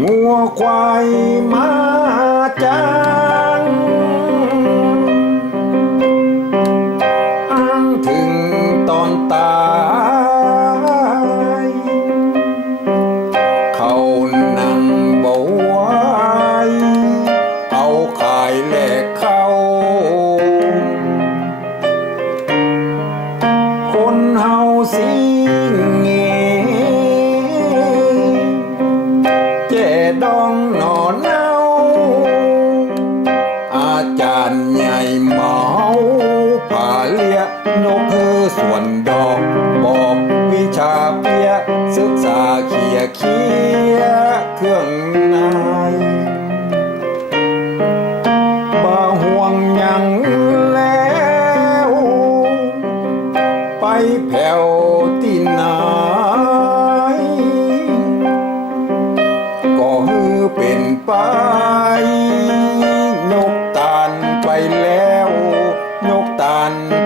งวควายมาจังอ้างถึงตอนตาย เขานั่งเบาไว้เอาขายแลกเขาคนเฮาสิ เลียนกเออส่วนดอก บอกวิชาเปียศึกษาเขียเขียเครื่องในบ่ห่วงยังแล้ว ไปแผ่วที่ไหนก็ฮือเป็นไปยกตานไปแล้วยก ตานไปแล้